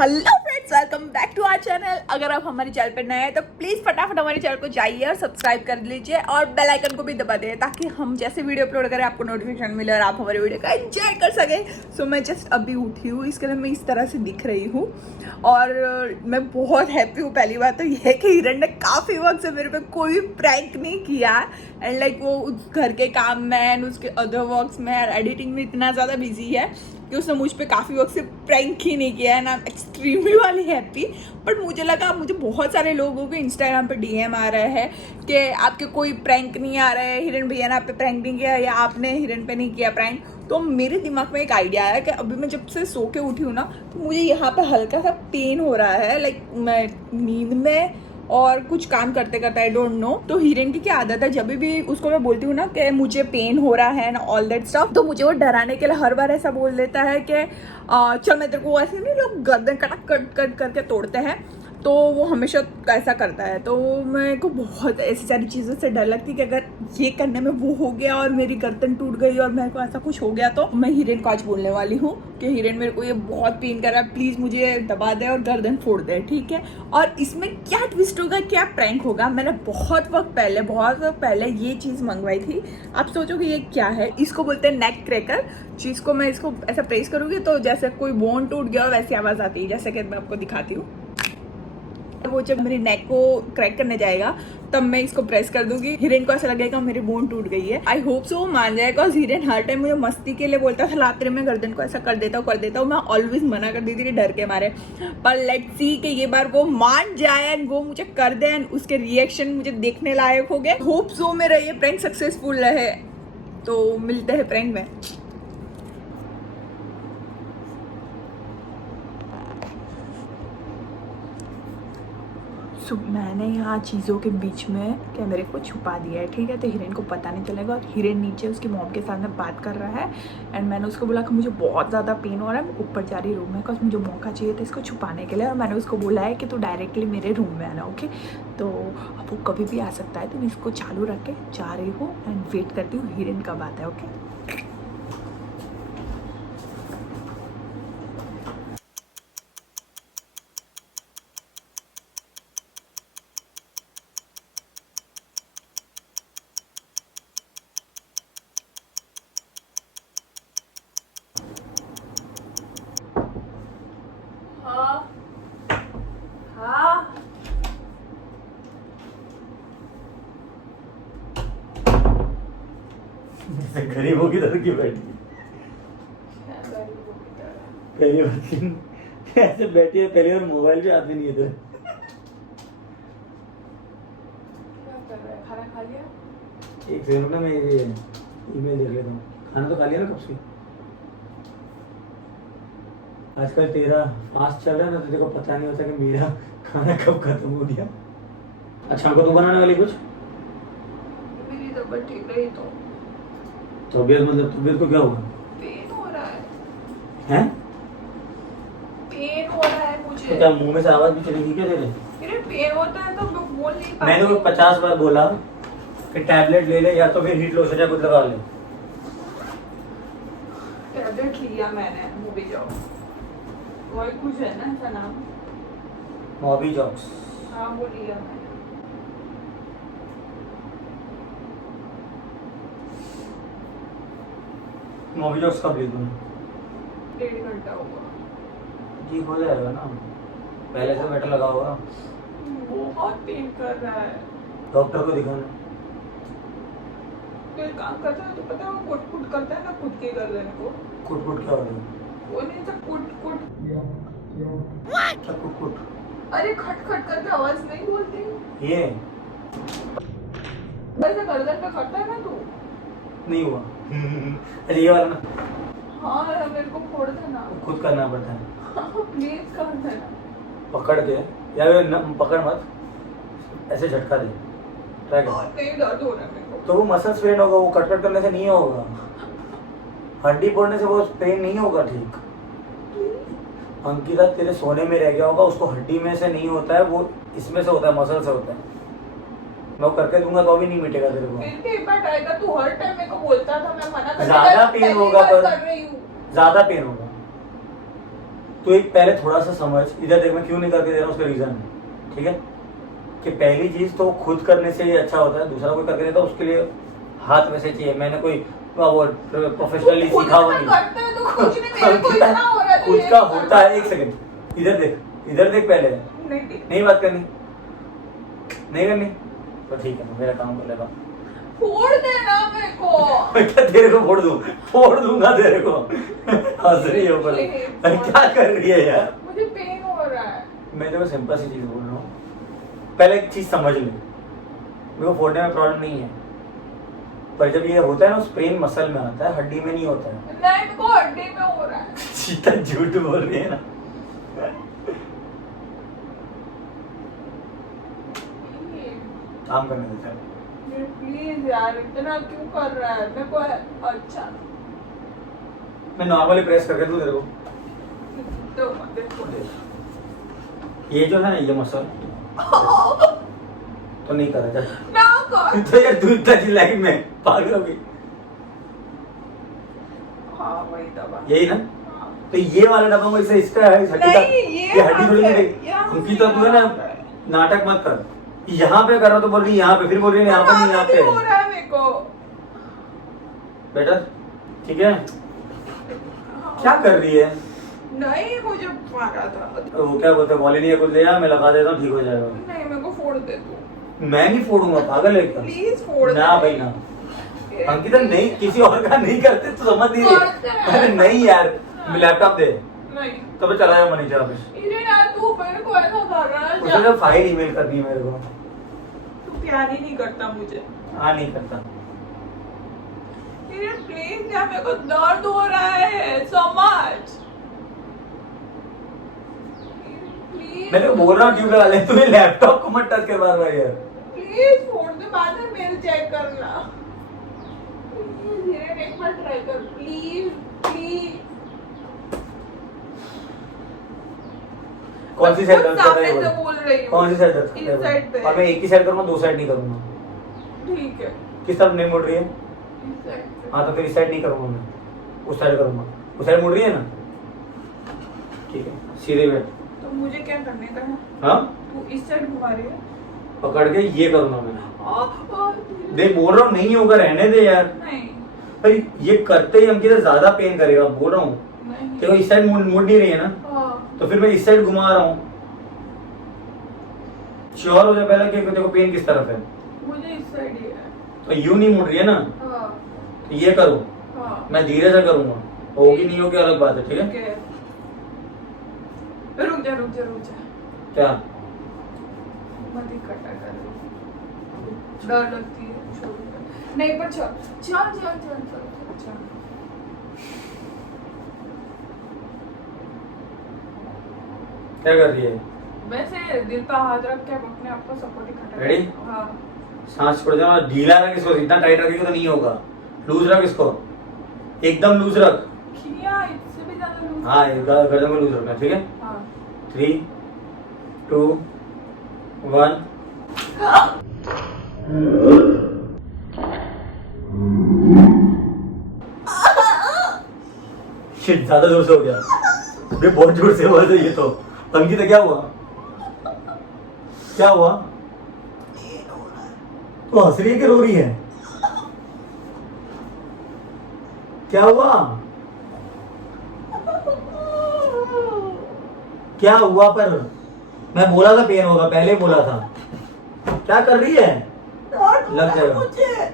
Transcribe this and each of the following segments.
Hello friends, welcome back to our channel. अगर आप हमारे चैनल पर नए हैं तो प्लीज़ फटाफट हमारे चैनल को जाइए और सब्सक्राइब कर लीजिए और बेल आइकन को भी दबा दें ताकि हम जैसे वीडियो अपलोड करें आपको नोटिफिकेशन मिले और आप हमारे वीडियो का एंजॉय कर सकें। सो मैं जस्ट अभी उठी हूँ, इसके लिए मैं इस तरह से दिख रही हूँ और मैं बहुत हैप्पी हूँ। पहली बात तो यह है कि हिरण ने काफ़ी वक्त से मेरे पे कोई भी प्रैंक नहीं किया एंड लाइक वो उस घर के काम में एंड उसके अदर वर्क्स में एडिटिंग में इतना ज़्यादा बिजी है कि उसने मुझ पे काफ़ी वक्त से प्रैंक ही नहीं किया है ना। एक्सट्रीमली वाली हैप्पी। बट मुझे लगा, मुझे बहुत सारे लोगों के इंस्टाग्राम पे डीएम आ रहे हैं कि आपके कोई प्रैंक नहीं आ रहा है, हिरण भैया ने आप पे प्रैंक नहीं किया या आपने हिरण पे नहीं किया प्रैंक। तो मेरे दिमाग में एक आइडिया आया कि अभी मैं जब से सो के उठी हूँ ना तो मुझे यहाँ पे हल्का सा पेन हो रहा है, लाइक मैं नींद में और कुछ काम करते करते आई डोंट नो। तो हिरण की क्या आदत है, जब भी उसको मैं बोलती हूँ ना कि मुझे पेन हो रहा है ना ऑल दैट स्टफ, तो मुझे वो डराने के लिए हर बार ऐसा बोल देता है कि चल मैं तेरे को, ऐसे नहीं लोग गर्दन कट कट कट करके तोड़ते हैं, तो वो हमेशा ऐसा करता है। तो मेरे को बहुत ऐसी सारी चीज़ों से डर लगती है कि अगर ये करने में वो हो गया और मेरी गर्दन टूट गई और मेरे को ऐसा कुछ हो गया तो मैं हिरण को आज बोलने वाली हूँ कि हिरण मेरे को ये बहुत पेन कर रहा है, प्लीज़ मुझे दबा दे और गर्दन फोड़ दे, ठीक है। और इसमें क्या ट्विस्ट होगा, क्या प्रैंक होगा, मैंने बहुत वक्त पहले ये चीज़ मंगवाई थी। आप सोचोगे ये क्या है, इसको बोलते हैं नेक क्रैकर। चीज़ को मैं इसको ऐसा प्रेस करूँगी तो जैसे कोई बोन टूट गया हो वैसी आवाज़ आती है, जैसे कि मैं आपको दिखाती हूँ। वो जब मेरी नेक को क्रैक करने जाएगा तब मैं इसको प्रेस कर दूंगी, हिरण को ऐसा लगेगा मेरी बोन टूट गई है। आई होप सो वो मान जाएगा। हिरण हर टाइम मुझे मस्ती के लिए बोलता था रात्रि में गर्दन को ऐसा कर देता हूँ। मैं ऑलवेज मना कर देती थी डर के मारे, पर लेट्स सी कि ये बार वो मान जाए एंड वो मुझे कर दे एंड उसके रिएक्शन मुझे देखने लायक हो गए। होप सो मेरा ये प्रैंक सक्सेसफुल रहे। तो मिलते हैं प्रैंक में। मैंने यहाँ चीज़ों के बीच में कैमरे को छुपा दिया है, ठीक है, तो हिरण को पता नहीं चलेगा। और हिरण नीचे उसकी मॉम के साथ में बात कर रहा है एंड मैंने उसको बोला कि मुझे बहुत ज़्यादा पेन हो रहा है, मैं ऊपर जा रही रूम में, बिकॉज मुझे मौका चाहिए था इसको छुपाने के लिए। और मैंने उसको बोला है कि तू डायरेक्टली मेरे रूम में आना, ओके। तो अब वो कभी भी आ सकता है, तो मैं इसको चालू रख के जा रही हूँ एंड वेट करती हूँ हिरण कब आता है, ओके। गरीबों की तरह की बैठी पहली बार ऐसे बैठी है, पहली बार मोबाइल भी हाथ में नहीं है तेरे। खाना खा लिया? एक सेकंड ना, मैं ये ईमेल देख लेता हूँ। खाना तो खा लिया ना कब से। आजकल तेरा फास्ट चल रहा है ना, तो तेरे को पता नहीं होता कि मेरा खाना कब खत्म हो गया। अच्छा, हमको तो बनाने वाली कुछ मेरी तबीयत ठीक रही तो तबीयत, मतलब तबीयत को क्या हुआ? पेन हो रहा है। हैं? पेन हो रहा है मुझे। तो क्या मुंह में से आवाज भी चली गई क्या तेरे? मेरे पेन होता है तो मैं बोल नहीं पाती। मैंने तो 50 बार बोला कि टैबलेट ले ले या तो फिर हीट लोशन या कुछ लगा ले। टैबलेट लिया मैंने, मूवी जाओ वही कुछ है ना ऐसा नाम। मॉबी जॉक्स। हाँ वो लिया मैंने। मॉबी जॉक्स कब ली तूने? 1.5 घंटा होगा। ठीक हो जाएगा ना, पहले से बेटर लगा होगा। बहुत पेन कर रहा है। डॉक्टर को दिखाना। तो एक काम करता है तो पता है वो कुट कुट करता है ना खुद के गर्दन को। कुट कुट क्या हो रहा है? वो नहीं सब कुट कुट। क्या कुट कुट? अरे खट खट करके आवाज नहीं बोलती ये वैसे गर्दन पे करता है ना तू। नहीं हुआ। अरे ये वाला ना। हाँ मेरे को फोड़ देना। खुद करना पड़ता है। प्लीज कर देना। पकड़ के या पकड़ मत, ऐसे झटका दे, ट्राई कर। नहीं दर्द हो रहा है मेरे को। तो वो मसल स्ट्रेन होगा, वो कट करने से नहीं होगा। हड्डी फोड़ने से वो पेन नहीं होगा, ठीक। अंकिता तेरे सोने में रह गया होगा, उसको हड्डी में से नहीं होता है, वो इसमें से होता है, मसल से होता है। मैं वो करके दूंगा तो भी नहीं मिटेगा तेरे को। फिर भी एक बार ट्राई कर, तू हर टाइम मेरे को बोलता था, मैं मना कर ज्यादा पेन होगा, पर कर रही हूँ। ज्यादा पेन होगा। तो एक पहले थोड़ा सा समझ, इधर देख मैं क्यों नहीं करके दे रहा हूँ, उसका रीजन है, ठीक है? कि पहली चीज तो खुद करने से ही अच्छा होता है, दूसरा कोई करके देता है उसके लिए हाथ में से चाहिए। मैंने कोई प्रोफेशनली सीखा हुआ नहीं, खुद का होता है। एक सेकंड, इधर देख पहले। नहीं बात करनी, नहीं करनी तो ठीक है, मेरा काम कर लेगा। फोड़ देना मेरे को। क्या तेरे को फोड़ दूं? फोड़ दूंगा तेरे को। हंस रही हो पर क्या कर रही है यार? मुझे पेन हो रहा है। मैं तेरे को सिंपल सी चीज बोल रहा हूँ, पहले एक चीज समझ ले, मेरे को फोड़ने में प्रॉब्लम नहीं है, पर जब ये होता है ना स्प्रेन मसल में आता है, हड्डी में नहीं होता है। नहीं, मेरे को हड्डी में हो रहा है। सीधा झूठ बोल रही है ना। काम करने देता है। प्लीज यार, इतना क्यों कर रहा है मेरे को? अच्छा, मैं नॉर्मली प्रेस करके दूं तेरे को? तो देखो ये जो है ना ये मसल तो नहीं कर रहा ना कर। तो यार तू इतना चिल्लाई में पागल हो गई। हाँ वही दबा, यही ना? तो ये वाला डब्बा मुझे से इसका है, इस हड्डी का, नहीं, ये हड्डी थोड़ी नहीं। उनकी तो तू है ना, नाटक मत कर। यहाँ पे कर रहा तो बोल रही यहाँ पे, फिर बोल रही यहाँ पे नहीं, यहाँ पे हो रहा है मेरे को। बेटा ठीक है, क्या कर रही है? नहीं, मुझे मारा था। वो क्या बोलते हैं, वॉलीन कुछ ले आ, मैं लगा देता हूँ, ठीक हो जाएगा। नहीं, मेरे को फोड़ दे तू। मैं नहीं फोड़ूंगा, पागल है क्या? प्लीज फोड़ ना भाई ना, अंकिता नहीं, किसी और का नहीं करते तो समझ नहीं रही। अरे नहीं यार, लैपटॉप दे, नहीं तब चला जाओ मनीषा ऑफिस। इरे यार, तू मेरे को ऐसा कर रहा है। उसे जब फाइल ईमेल करनी है मेरे को। तू प्यार ही नहीं करता मुझे। हाँ नहीं करता। इरे प्लीज यार, मेरे को दर्द हो रहा है समझ। मैं तो बोल रहा हूँ क्यों करा ले, तुम्हें लैपटॉप को मत टच कर बार यार। प्लीज फोड़ दे, बाद में मेल चेक करना। प्लीज इरे एक बार ट्राई कर, प्लीज प्लीज। कौन सी साइड दर्द कर रहा है? सामने से बोल रही हूँ। कौन सी साइड दर्द कर इस रहा साइड है? पे। और मैं एक ही साइड करूँगा, दो साइड नहीं करूँगा। ठीक है, किस तरफ नहीं मुड़ रही है? इस साइड पे। हाँ तो फिर इस साइड नहीं करूँगा मैं, उस साइड करूँगा। उस साइड मुड़ रही है ना? ठीक है, सीधे बैठ। तो मुझे क्या करने का है? हाँ तू इस साइड घुमा रही है। पकड़ के ये करूँगा मैं। आ, देख बोल रहा हूँ नहीं होगा, रहने दे यार। नहीं भाई ये करते ही अंकिता ज्यादा पेन करेगा, बोल रहा हूँ। नहीं। देखो इस साइड मुड़ नहीं रही है ना, हाँ, तो फिर मैं इस साइड घुमा रहा हूँ। श्योर हो जाए पहले कि देखो पेन किस तरफ है। मुझे इस साइड ही है। तो यूं नहीं मुड़ रही है ना, हाँ तो ये करो। हाँ। मैं धीरे से करूंगा, होगी नहीं होगी अलग बात है, ठीक है? ठीक है। रुक जा रुक जा रुक जा। क्या? मत ही कटा कर, डर लगती है। छोड़ दे। नहीं पर चल चल चल चल चल चल। क्या कर रही है? वैसे दिल पे हाथ रख के अपने आप को सपोर्ट ही खटा। Ready? हाँ। सांस छोड़ देना, ढीला रख इसको, इतना टाइट रखेगा तो नहीं होगा। लूज रख इसको, एकदम लूज रख। किया इससे भी ज्यादा लूज। हाँ गर्दन में लूज रखना, ठीक है? हाँ। 3 2 1। शिट, ज्यादा जोर से हो गया। ये बहुत जोर से हुआ था ये तो। अंकिता क्या हुआ? क्या हुआ? तो हंस रही है कि रो रही है? क्या हुआ? क्या हुआ? पर मैं बोला था पेन होगा, पहले बोला था। क्या कर रही है? लग जाएगा मुझे।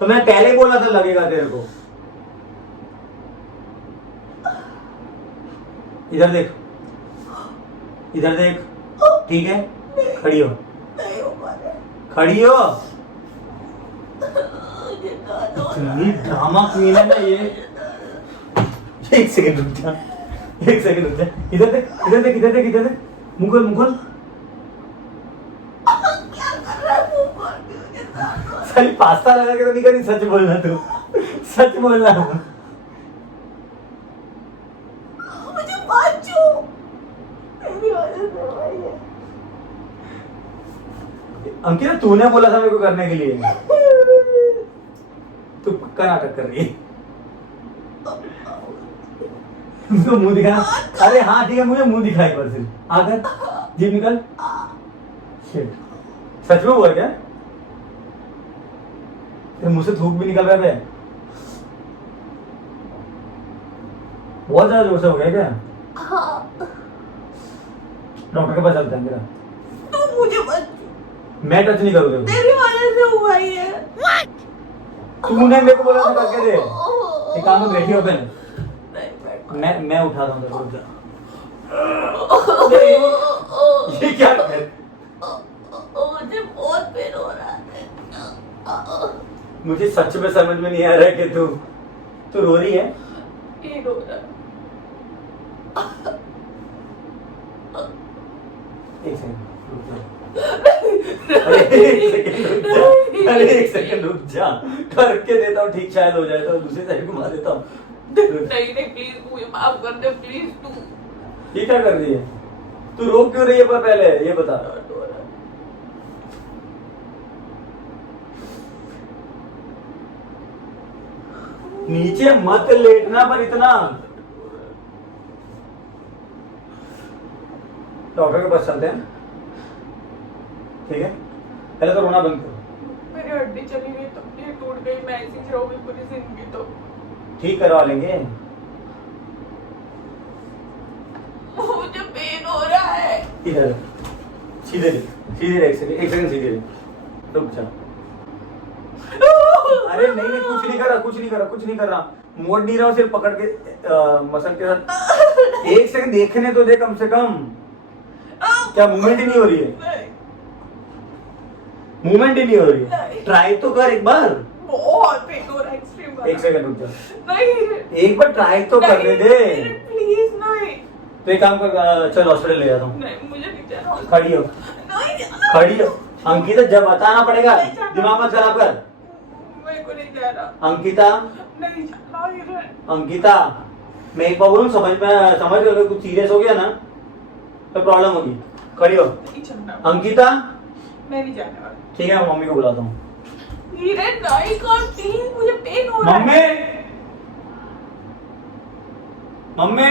तो मैं पहले बोला था लगेगा तेरे को। इधर देख, इधर देख, ठीक है? खड़ी हो, खड़ी हो। इतनी ड्रामा क्वीन है ना ये। एक सेकंड रुक जा, एक सेकंड रुक जा। इधर देख, इधर देख, इधर देख, इधर देख। मुंह खोल, मुंह खोल। साली पास्ता लगा के तो नहीं करी, सच बोलना तू, सच बोलना। मुझे बाजू मेरी वजह से भाई है। अंकिता तूने बोला था मेरे को करने के लिए, तू पक्का नाटक कर रही है। उसको मुंह दिखा। अरे हाँ ठीक है, मुझे मुंह दिखा एक बार सिर्फ। आकर जीभ निकल। शिट, सच में हुआ क्या? तेरे मुंह से थूक भी निकल रहा है? बहुत ज्यादा जोर से हो गया क्या? डॉक्टर के पास चलते हैं मेरा। तू मुझे मत, मैं टच नहीं करूँगा। तेरी वजह से हुआ ये। तूने मेरे को बोला था करके दे। एक काम कर, बैठी हो पहले। मैं उठा रहा हूँ तेरे को। ये क्या कर? मुझे बहुत पेन हो रहा है। मुझे सच में समझ में नहीं आ रहा है कि तू रो रही है। पेन हो रहा है। एक सेकंड रुक जा। करके देता हूँ, ठीक शायद हो जाए तो दूसरी साइड घुमा देता हूँ। नहीं प्लीज मुझे माफ कर दे प्लीज। तू ये क्या कर रही है? तू रो क्यों रही है? पर पहले ये बता। नीचे मत लेटना पर इतना। डॉक्टर के पास चलते हैं, ठीक है? पहले तो रोना बंद करो। मेरी हड्डी चली गई, तकलीफ टूट गई, मैं ऐसी ही रहूंगी पूरी जिंदगी। तो ठीक करवा लेंगे। मुझे पेन हो रहा है। इधर सीधे सीधे, एक सेकंड सीधे रुक जा। अरे नहीं, कुछ नहीं कर रहा, मोड़ नहीं रहा हूँ, सिर्फ पकड़ के मसल के साथ। एक सेकंड देखने तो दे कम से कम। क्या मूवमेंट ही नहीं हो रही है? मूवमेंट ही नहीं हो रही है। ट्राई तो कर एक बार। बहुत पेन हो रहा है, एक्सट्रीम वाला। एक सेकंड रुक जा। नहीं, एक बार ट्राई तो करने दे। प्लीज नहीं। तो एक काम कर, चल हॉस्पिटल ले जाता हूँ। नहीं मुझे नहीं जाना। खड़ी हो, नहीं जाना। खड़ी हो। अंकिता, जब बताना पड़ेगा, दिमाग मत खराब कर। मेरे को नहीं जाना। अंकिता, नहीं जाना। अंकिता, मैं एक बार बोलूं, समझ अगर कुछ सीरियस हो गया ना तो प्रॉब्लम होगी। खड़ी हो। नहीं जाना। अंकिता, मैं नहीं जाने वाला। ठीक है, मैं मम्मी को बुलाता हूँ। धीरे नहीं कर प्लीज, मुझे पेन हो रहा मम्मी, है। मम्मी,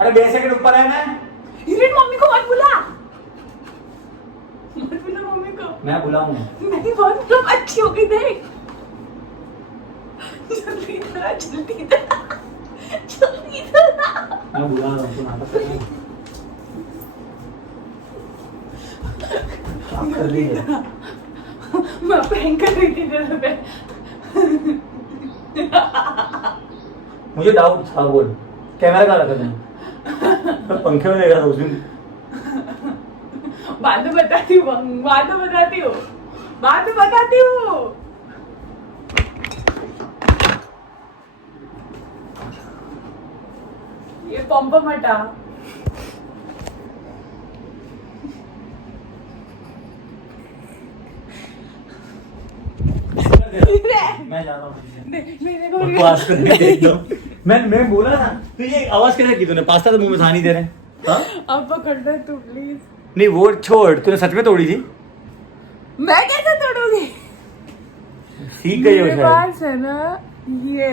अरे 2 सेकंड ऊपर है ना। हिरेन मम्मी को मत बुला। मत बुला मम्मी को। मैं बुलाऊंगा। नहीं बहुत तुम अच्छी हो गई देख। जल्दी इधर, जल्दी इधर, जल्दी इधर। मैं बुला रहा हूँ, तू नाटक कर रही है। क्या कर रही है? मैं प्रैंक कर रही थी तेरे पे। मुझे डाउट था, बोल। कैमरा कहाँ रखा तुमने? मैं पंखे में देखा था उस दिन। बाद में बताती हूँ, बाद में बताती हूँ, बाद में बताती हूँ। ये पंप मटा। मैं जा रहा हूँ। मेरे को बकवास करके देख लो। मैं बोला ना, तो ये आवाज कैसे की तूने? पास्ता तो मुंह में था नहीं तेरे। हाँ? अब पकड़ ले तू प्लीज। नहीं वो छोड़, तूने सच में तोड़ी थी? मैं कैसे तोड़ूंगी? सीख गई हो मेरे शायद। पास है ना ये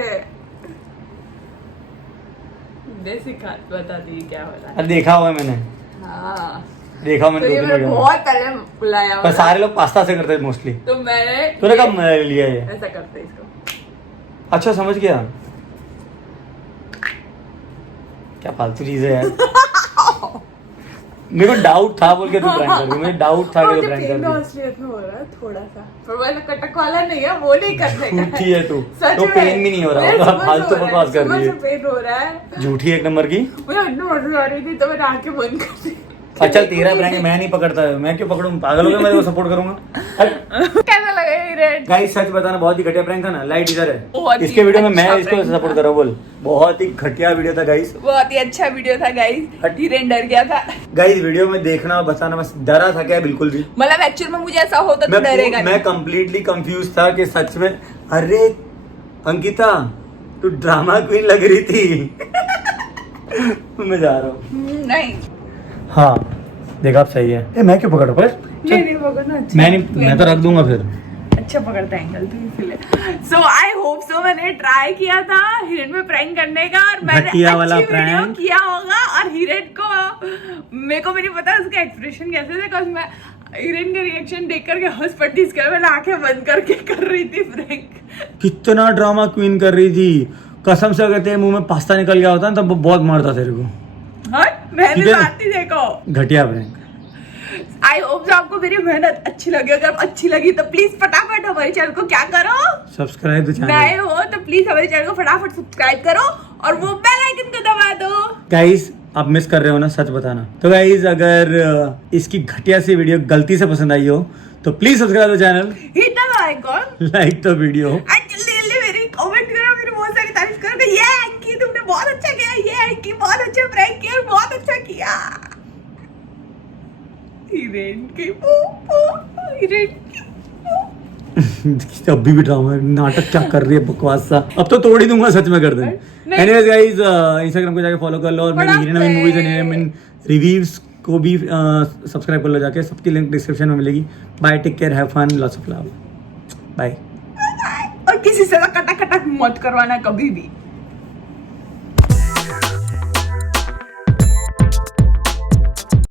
देसी खाद, बता दी क्या हो रहा है। अरे देखा हुआ है मैंने, हाँ देखा मैंने तो ये 2-3 मैंने वीडियो में। बहुत पहले बुलाया पर हुआ सारे लोग पास्ता से करते हैं मोस्टली। तो मैंने तूने कब लिया ये? ऐसा करते इसको। अच्छा समझ गया। क्या फालतू चीज है यार। मेरे को डाउट था बोल के तू प्रैंक कर रही है। मुझे डाउट था कि तू प्रैंक कर रही है। असलियत में हो रहा है थोड़ा सा, पर वो कटक वाला नहीं है, वो नहीं करने का है। झूठी है तू। सच तो में। पेन भी नहीं हो रहा मुझे होगा, सुबह से फालतू हो रहा है, बकवास कर रही सुबह है। से पेन हो रहा है। झूठी एक नंबर की। मुझे हड्डी मर्द आ रही थी तो मैंने आंखें बंद कर दी। अच्छा तेरा प्रैंक मैं नहीं पकड़ता, मैं क्यों पकड़ूं? पागल हो गया, मैं तेरे को सपोर्ट करूंगा। कैसा लगा ये रेड? गाइस सच बताना, बहुत ही घटिया प्रैंक था ना। लाइट इधर बहुत है ही इसके वीडियो में, मैं अच्छा इसको prank सपोर्ट था। कर रहा हूँ। बोल, बहुत ही घटिया वीडियो था गाइस। बहुत ही अच्छा वीडियो था गाइस। हिरेन डर गया था। गाइस वीडियो में देखना और बताना, बस डरा था क्या? बिल्कुल भी। मतलब एक्चुअल में मुझे ऐसा होता तो डरेगा मैं कंप्लीटली कंफ्यूज था कि सच में। अरे अंकिता, तू ड्रामा क्वीन लग रही थी। मैं जा रहा हूँ। नहीं हाँ देखा, आप सही है। मैं क्यों पकड़ पर? नहीं नहीं पकड़ना अच्छा मैं तो रख दूंगा फिर। अच्छा पकड़ता एंगल तो इसलिए। सो आई होप सो मैंने ट्राई किया था हिरेन में प्रैंक करने का और मैंने घटिया वाला अच्छी वीडियो prank। किया होगा और हिरेन को मेरे को भी नहीं पता उसका एक्सप्रेशन कैसे थे बिकॉज मैं हिरेन का रिएक्शन देख करके हंस पट्टी इसके मैंने आंखें बंद करके कर रही थी प्रैंक। कितना ड्रामा क्वीन कर रही थी कसम से। अगर तेरे मुंह में पास्ता निकल गया होता ना तब वो बहुत मारता तेरे को। हट मैं भी ठीक है। मारती देखो। घटिया प्रैंक। आई होप आपको मेरी मेहनत अच्छी लगी। अगर अच्छी लगी तो प्लीज फटाफट हमारे चैनल को क्या करो, सब्सक्राइब द नए चैनल। हो तो प्लीज हमारे चैनल को फटाफट सब्सक्राइब करो और वो बेल आइकन को दबा दो। गाइस आप मिस कर रहे हो ना, सच बताना। तो गाइस अगर इसकी घटिया सी वीडियो गलती से पसंद आई हो तो please subscribe the channel, hit the icon like the video. And जल्दी जल्दी मेरी कमेंट करो, मेरी बहुत सारी तारीफ करो कि ये अंकी तुमने बहुत अच्छा किया, ये अंकी बहुत अच्छा प्रैंक किया और बहुत अच्छा किया। हिरेन की हिरेन की अभी भी ड्रामा नाटक क्या कर रही है बकवास सा। अब तो तोड़ ही दूंगा सच में कर दे। नहीं। एनीवेज गाइस इंस्टाग्राम को जाके फॉलो कर लो और मेरी बड़ा हिरेन नवीन मूवीज एंड प्यार। हिरेन रिव्यूज को भी सब्सक्राइब कर लो जाके। सबकी लिंक डिस्क्रिप्शन में मिलेगी। Bye, take care, have fun, lots of love, bye. और किसी से कटा कटा मत करवाना कभी भी।